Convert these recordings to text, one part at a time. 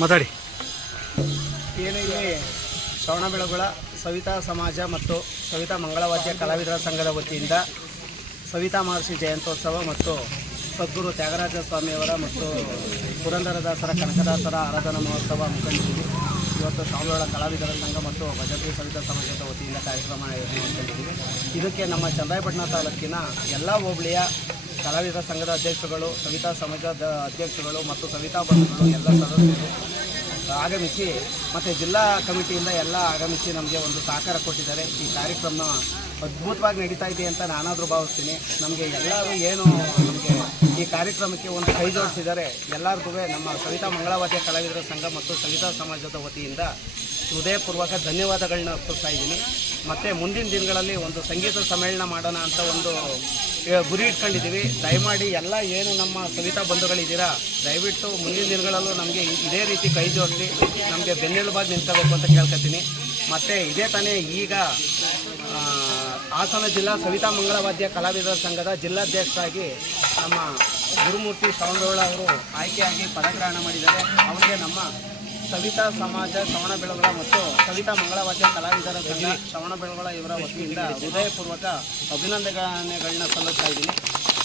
ಮಾತಾಡಿ. ಏನು ಇಲ್ಲಿ ಶ್ರವಣಬೆಳಗೊಳ ಸವಿತಾ ಸಮಾಜ ಮತ್ತು ಸವಿತಾ ಮಂಗಳವಾದ್ಯ ಕಲಾವಿದರ ಸಂಘದ ವತಿಯಿಂದ ಸವಿತಾ ಮಹರ್ಷಿ ಜಯಂತ್ಯೋತ್ಸವ ಮತ್ತು ಸದ್ಗುರು ತ್ಯಾಗರಾಜ ಸ್ವಾಮಿಯವರ ಮತ್ತು ಪುರಂದರದಾಸರ ಕನಕದಾಸರ ಆರಾಧನಾ ಮಹೋತ್ಸವ ಹಮ್ಮಿಕೊಂಡಿದ್ದೀವಿ. ಇವತ್ತು ಶ್ರವಣಬೆಳಗೊಳ ಕಲಾವಿದರ ಸಂಘ ಮತ್ತು ಭಜಂತ್ರಿ ಸವಿತಾ ಸಮಾಜದ ವತಿಯಿಂದ ಕಾರ್ಯಕ್ರಮ ಹಮ್ಮಿಕೊಂಡಿದ್ದೀವಿ. ಇದಕ್ಕೆ ನಮ್ಮ ಚನ್ನರಾಯಪಟ್ಟಣ ತಾಲೂಕಿನ ಎಲ್ಲ ಹೋಬಳಿಯ ಕಲಾವಿದರ ಸಂಘದ ಅಧ್ಯಕ್ಷರುಗಳು, ಸವಿತಾ ಸಮಾಜದ ಅಧ್ಯಕ್ಷರುಗಳು ಮತ್ತು ಸವಿತಾ ಬಂಧುಗಳು ಎಲ್ಲ ಸದಸ್ಯರು ಆಗಮಿಸಿ ಮತ್ತು ಜಿಲ್ಲಾ ಕಮಿಟಿಯಿಂದ ಎಲ್ಲ ಆಗಮಿಸಿ ನಮಗೆ ಒಂದು ಸಹಕಾರ ಕೊಟ್ಟಿದ್ದಾರೆ. ಈ ಕಾರ್ಯಕ್ರಮ ಅದ್ಭುತವಾಗಿ ನಡೀತಾ ಇದೆ ಅಂತ ನಾನಾದರೂ ಭಾವಿಸ್ತೀನಿ. ನಮಗೆ ಎಲ್ಲರೂ ಏನು ನಮಗೆ ಈ ಕಾರ್ಯಕ್ರಮಕ್ಕೆ ಒಂದು ಕೈ ಜೋಡಿಸಿದ್ದಾರೆ. ಎಲ್ಲರಿಗೂ ನಮ್ಮ ಸವಿತಾ ಮಂಗಳವಾದ್ಯ ಕಲಾವಿದರ ಸಂಘ ಮತ್ತು ಸವಿತಾ ಸಮಾಜದ ವತಿಯಿಂದ ಹೃದಯಪೂರ್ವಕ ಧನ್ಯವಾದಗಳನ್ನ ಅರ್ಪಿಸ್ತಾ ಇದ್ದೀನಿ. ಮತ್ತು ಮುಂದಿನ ದಿನಗಳಲ್ಲಿ ಒಂದು ಸಂಗೀತ ಸಮ್ಮೇಳನ ಮಾಡೋಣ ಅಂತ ಒಂದು ಗುರಿ ಇಟ್ಕೊಂಡಿದ್ದೀವಿ. ದಯಮಾಡಿ ಎಲ್ಲ ಏನು ನಮ್ಮ ಸವಿತಾ ಬಂಧುಗಳಿದ್ದೀರಾ, ದಯವಿಟ್ಟು ಮುಂದಿನ ದಿನಗಳಲ್ಲೂ ನಮಗೆ ಇದೇ ರೀತಿ ಕೈ ಜೋಡಿಸಿ ನಮಗೆ ಬೆನ್ನೆಲುಬಾಗಿ ನಿಂತ್ಕೋಬೇಕು ಅಂತ ಕೇಳ್ಕೊತೀನಿ. ಮತ್ತು ಇದೇ ತಾನೇ ಈಗ ಹಾಸನ ಜಿಲ್ಲಾ ಸವಿತಾ ಮಂಗಳವಾದ್ಯ ಕಲಾವಿದರ ಸಂಘದ ಜಿಲ್ಲಾಧ್ಯಕ್ಷರಾಗಿ ನಮ್ಮ ಗುರುಮೂರ್ತಿ ಶ್ರವಣಬೆಳಗೊಳ ಅವರು ಆಯ್ಕೆಯಾಗಿ ಪದಗ್ರಹಣ ಮಾಡಿದ್ದಾರೆ. ಅವರಿಗೆ ನಮ್ಮ ಸವಿತಾ ಸಮಾಜ ಶ್ರವಣಬೆಳಗೊಳ ಮತ್ತು ಸವಿತಾ ಮಂಗಳವಾದ್ಯ ಕಲಾವಿದರ ಸಂಘ ಶ್ರವಣಬೆಳಗೊಳ ಇವರ ವತಿಯಿಂದ ಹೃದಯಪೂರ್ವಕ ಅಭಿನಂದನೆಗಳನ್ನ ಸಲ್ಲಿಸ್ತಾ ಇದ್ದೀನಿ.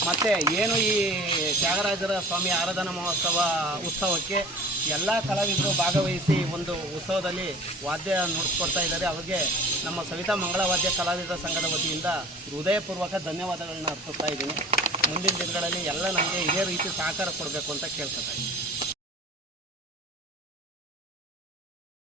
ಮತ್ತು ಏನು ಈ ತ್ಯಾಗರಾಜರ ಸ್ವಾಮಿ ಆರಾಧನಾ ಉತ್ಸವಕ್ಕೆ ಎಲ್ಲ ಕಲಾವಿದರು ಭಾಗವಹಿಸಿ ಒಂದು ಉತ್ಸವದಲ್ಲಿ ವಾದ್ಯ ನುಡಿಸ್ಕೊಡ್ತಾ ಇದ್ದಾರೆ. ಅವರಿಗೆ ನಮ್ಮ ಸವಿತಾ ಮಂಗಳವಾದ್ಯ ಕಲಾವಿದರ ಸಂಘದ ವತಿಯಿಂದ ಹೃದಯಪೂರ್ವಕ ಧನ್ಯವಾದಗಳನ್ನ ಅರ್ಪಿಸ್ತಾ ಇದ್ದೀನಿ. ಮುಂದಿನ ದಿನಗಳಲ್ಲಿ ಎಲ್ಲ ನಮಗೆ ಇದೇ ರೀತಿ ಸಹಕಾರ ಕೊಡಬೇಕು ಅಂತ ಕೇಳ್ಕೊತಾ ಇದ್ದೀನಿ.